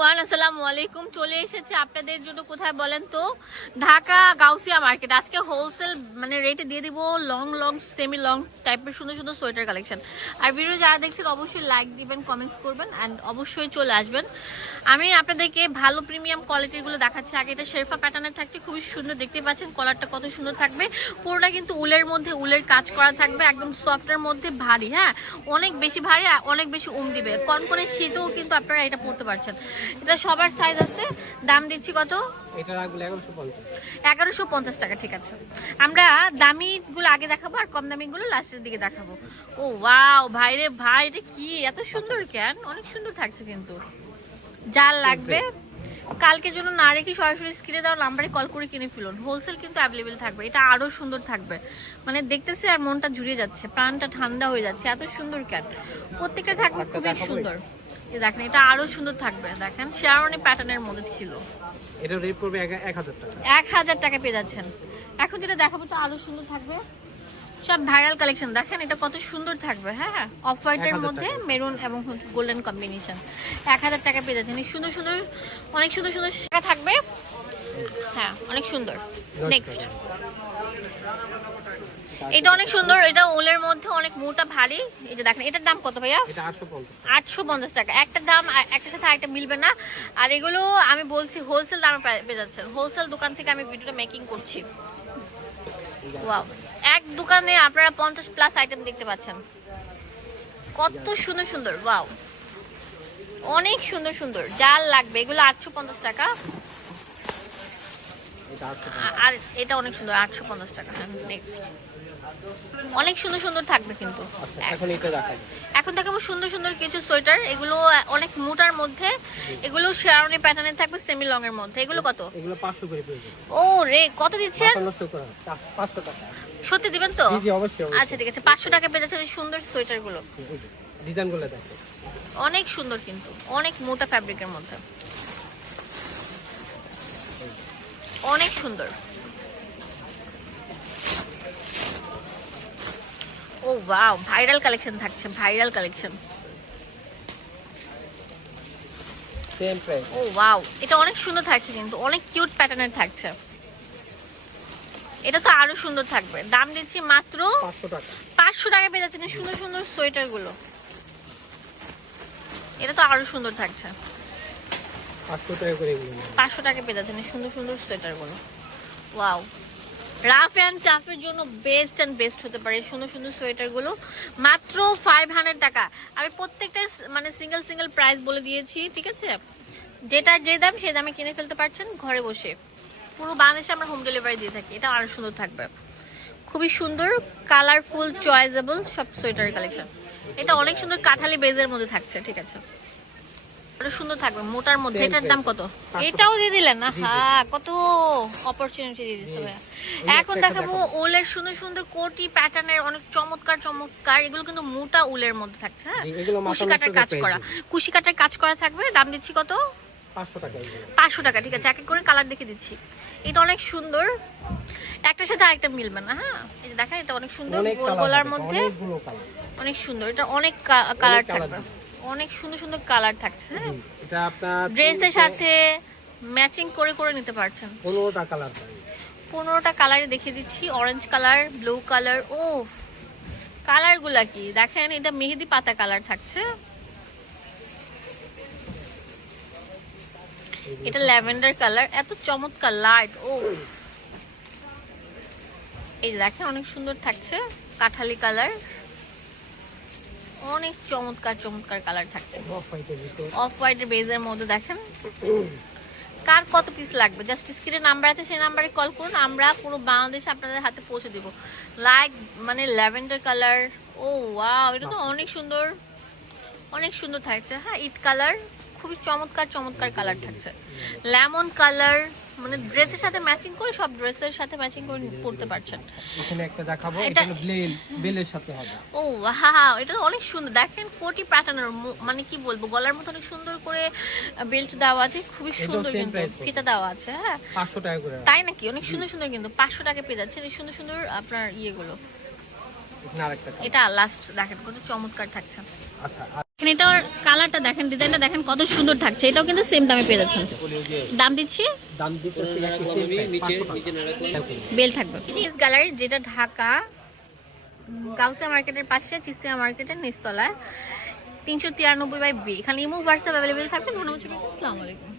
Everyone, আসসালামু আলাইকুম। চলে এসেছে আপনাদের জন্য কোথায় বলেন তো, ঢাকা গাউসিয়া মার্কেট। আজকে হোলসেল মানে রেটে দিয়ে দিব লং লং সেমি লং টাইপের সুন্দর সুন্দর সোয়েটার কালেকশন। আর ভিডিও যারা দেখছেন অবশ্যই লাইক দিবেন, কমেন্টস করবেন অ্যান্ড অবশ্যই চলে আসবেন। আমি আপনাদেরকে ভালো প্রিমিয়াম কোয়ালিটির গুলো দেখাচ্ছি। আগে এটা শেরফা প্যাটার্নের থাকছে, খুবই সুন্দর, দেখতে পাচ্ছেন কলারটা কত সুন্দর থাকবে। পুরোটা কিন্তু উলের মধ্যে উলের কাজ করা থাকবে, একদম সফটের মধ্যে ভারী। হ্যাঁ, অনেক বেশি ভারী, অনেক বেশি দিবে। কনকনে শীতেও কিন্তু আপনারা এটা পড়তে পারছেন। এটা সবার সাইজ আছে। দাম দিচ্ছি কত? এটা রাখলে 1150 টাকা। ঠিক আছে, আমরা দামি গুলো আগে দেখাবো আর কম দামি গুলো লাস্টের দিকে দেখাবো। ও ওয়াও ভাই রে ভাই, এটা কি এত সুন্দর, কেন অনেক সুন্দর থাকছে কিন্তু। যার লাগবে কালকের জন্য না রেখে সরাসরি স্ক্রিনে দেওয়া নাম্বারে কল করে কিনে ফেলুন। হোলসেল কিন্তু অ্যাভেলেবেল থাকবে। এটা আরো সুন্দর থাকবে, মানে দেখতেছি আর মনটা জুড়িয়ে যাচ্ছে, প্রাণটা ঠান্ডা হয়ে যাচ্ছে। এত সুন্দর ক্যাট, প্রত্যেকটা থাকবে খুবই সুন্দর। দেখেন এটা আরো সুন্দর থাকবে। দেখেন শেরওয়ানি প্যাটার্নের মধ্যে ছিল। এটা রেট পড়বে 1000 টাকা। 1000 টাকা পেয়ে যাচ্ছেন। এখন যেটা দেখাবো তো আরো সুন্দর থাকবে, সব ভাইরাল কালেকশন। দেখেন এটা কত সুন্দর থাকবে। হ্যাঁ, অফ হোয়াইটের মধ্যে মেরুন এবং গোল্ডেন কম্বিনেশন। 1000 টাকা পেয়ে যাচ্ছেন। সুন্দর সুন্দর, অনেক সুন্দর সুন্দর থাকবে। হ্যাঁ, অনেক সুন্দর। নেক্সট, এটা অনেক সুন্দর। এটা উলের মধ্যে অনেক মোটা ভারী। এই যে দেখেন, এটার দাম কত ভাইয়া? এটা 850। 850 টাকা। একটা দাম একটার সাথে আরেকটা মিলবে না। আর এগুলো আমি বলছি হোলসেল দামে পেয়ে যাচ্ছেন। হোলসেল দোকান থেকে আমি ভিডিওটা মেকিং করছি। ওয়াও, এক দোকানে আপনারা 50+ আইটেম দেখতে পাচ্ছেন। কত সুন্দর সুন্দর, ওয়াও অনেক সুন্দর সুন্দর। যার লাগবে এগুলো 850 টাকা। আর এটা অনেক সুন্দর, 850 টাকা। নেক্সট, অনেক সুন্দর সুন্দর থাকবে কিন্তু। এখন দেখাবো সুন্দর সুন্দর কিছু সোয়েটার। এগুলো অনেক মোটার মধ্যে, এগুলো শেরওয়ানি প্যাটার্নের থাকবে, সেমি লং এর মধ্যে। এগুলো কত? এগুলো 500 করে পড়বে। ও রে, কত দিচ্ছেন? 500 টাকা। সত্যি দিবেন তো? জি অবশ্যই। আচ্ছা ঠিক আছে, 500 টাকা পেয়ে যাচ্ছেন এই সুন্দর সোয়েটার গুলো। ডিজাইনগুলো দেখো, অনেক সুন্দর কিন্তু, অনেক মোটা ফ্যাব্রিকের মধ্যে, অনেক সুন্দর। ও ওয়াও, ভাইরাল কালেকশন থাকছে, viral collection. Same price. Oh wow, এটা অনেক সুন্দর থাকছে কিন্তু, অনেক কিউট প্যাটার্নের থাকছে। এটা তো আরো সুন্দর থাকবে। দাম দিচ্ছি মাত্র 500 টাকা। 500 টাকা পেয়ে যাচ্ছেন সুন্দর সুন্দর সোয়েটার গুলো। এটা তো আরো সুন্দর থাকছে। 500 টাকা করে এগুলো। 500 টাকা পেয়ে যাচ্ছেন সুন্দর সুন্দর সোয়েটার গুলো। ওয়াও, রাফ এন্ড টাফের জন্য বেস্ট এন্ড বেস্ট হতে পারে সুন্দর সুন্দর সোয়েটার গুলো। মাত্র 500 টাকা। আমি প্রত্যেকটা মানে সিঙ্গেল সিঙ্গেল প্রাইস বলে দিয়েছি, ঠিক আছে? যেটার যে দাম সেই দামে কিনে ফেলতে পারছেন ঘরে বসে। পুরো বাংলাদেশে আমরা হোম ডেলিভারি দিয়ে থাকি। এটা আরো সুন্দর থাকবে, খুবই সুন্দর, কালারফুল, চয়েসেবল সব সোয়েটার কালেকশন। এটা অনেক সুন্দর কাঠালি বেজের মধ্যে থাকছে, ঠিক আছে? আরো সুন্দর থাকবে মোটার মধ্যে। এটার দাম কত? এটাও দিয়ে দিলেন না? হ্যাঁ, কত অপরচুনিটি দিয়ে দিচ্ছে ভাইয়া। এখন দেখাবো উলের সুন্দর সুন্দর কোটি প্যাটার্নের, অনেক চমৎকার চমৎকার। এগুলো কিন্তু মোটা উলের মধ্যে থাকছে। হ্যাঁ, কুশি কাটার কাজ করা, কুশি কাটার কাজ করা থাকবে। দাম দিচ্ছি কত? 500 টাকা। 500 টাকা। ঠিক আছে, এক এক করে কালার দেখে দিচ্ছি। এটা অনেক সুন্দর, একটার সাথে আরেকটা মিলবে না। হ্যাঁ, এই যে দেখেন, এটা অনেক সুন্দর, গোল গলার মধ্যে অনেক সুন্দর। এটা অনেক কালার থাকবে, অনেক সুন্দর সুন্দর কালার থাকছে। হ্যাঁ, এটা আপনার ড্রেসের সাথে ম্যাচিং করে করে নিতে পারছেন। 15টা কালার। 15টা কালারে দেখিয়ে দিচ্ছি। Orange colour, blue colour. ও কালার গুলা কি দেখেন, এটা মেহেদি পাতা কালার থাকছে, এটা ল্যাভেন্ডার কালার। এত চমৎকার লাইট। ও এই দেখেন, অনেক সুন্দর থাকছে, কাঠালি কালার, অনেক চমৎকার চমৎকার কালার থাকছে। অফ হোয়াইটের বেজের মধ্যে দেখেন। কার কত পিস লাগবে জাস্ট স্ক্রিনে নাম্বার আছে, সেই নাম্বারে কল করুন। আমরা পুরো বাংলাদেশে আপনাদের হাতে পৌঁছে দিব। লাইক মানে ল্যাভেন্ডার কালার। ও ওয়াও, এটা তো অনেক সুন্দর, অনেক সুন্দর থাকছে। হ্যাঁ, ইট কালার, খুবই চমৎকার চমৎকার কালার থাকছে। লেমন কালার, মানে ড্রেসের সাথে ম্যাচিং করে, সব ড্রেসের সাথে ম্যাচিং করে পড়তে পারছেন। এখানে একটা দেখাবো, এটা বেলের সাথে হবে। ও ওয়াও, এটা অনেক সুন্দর। দেখেন কোটি প্যাটার্নের, মানে কি বলবো, গলার মতো অনেক সুন্দর করে বেল্ট দেওয়া আছে, খুবই সুন্দর কিন্তু ফিতা দেওয়া আছে। হ্যাঁ, 500 টাকা করে। তাই নাকি? অনেক সুন্দর সুন্দর কিন্তু 500 টাকা পেয়ে যাচ্ছে এই সুন্দর সুন্দর আপনার ইয়েগুলো। এটা লাস্ট দেখেন কত চমৎকার থাকছে। আচ্ছা। এটার কালারটা দেখেন, ডিজাইনটা দেখেন কত সুন্দর থাকছে। এটাও কিন্তু সেম দামে পেয়ে যাচ্ছেন। দাম দিচ্ছি, দাম দিতেছি বেল থাকবে। টিস গ্যালারি, যেটা ঢাকা গাউসিয়া মার্কেটের পাশে চিস্তিয়া মার্কেটের নিচতলায়, 393/B। এখানে ইমো হোয়াটসঅ্যাপ অ্যাভেলেবেল থাকবে। ধন্যবাদ, আসসালামু আলাইকুম।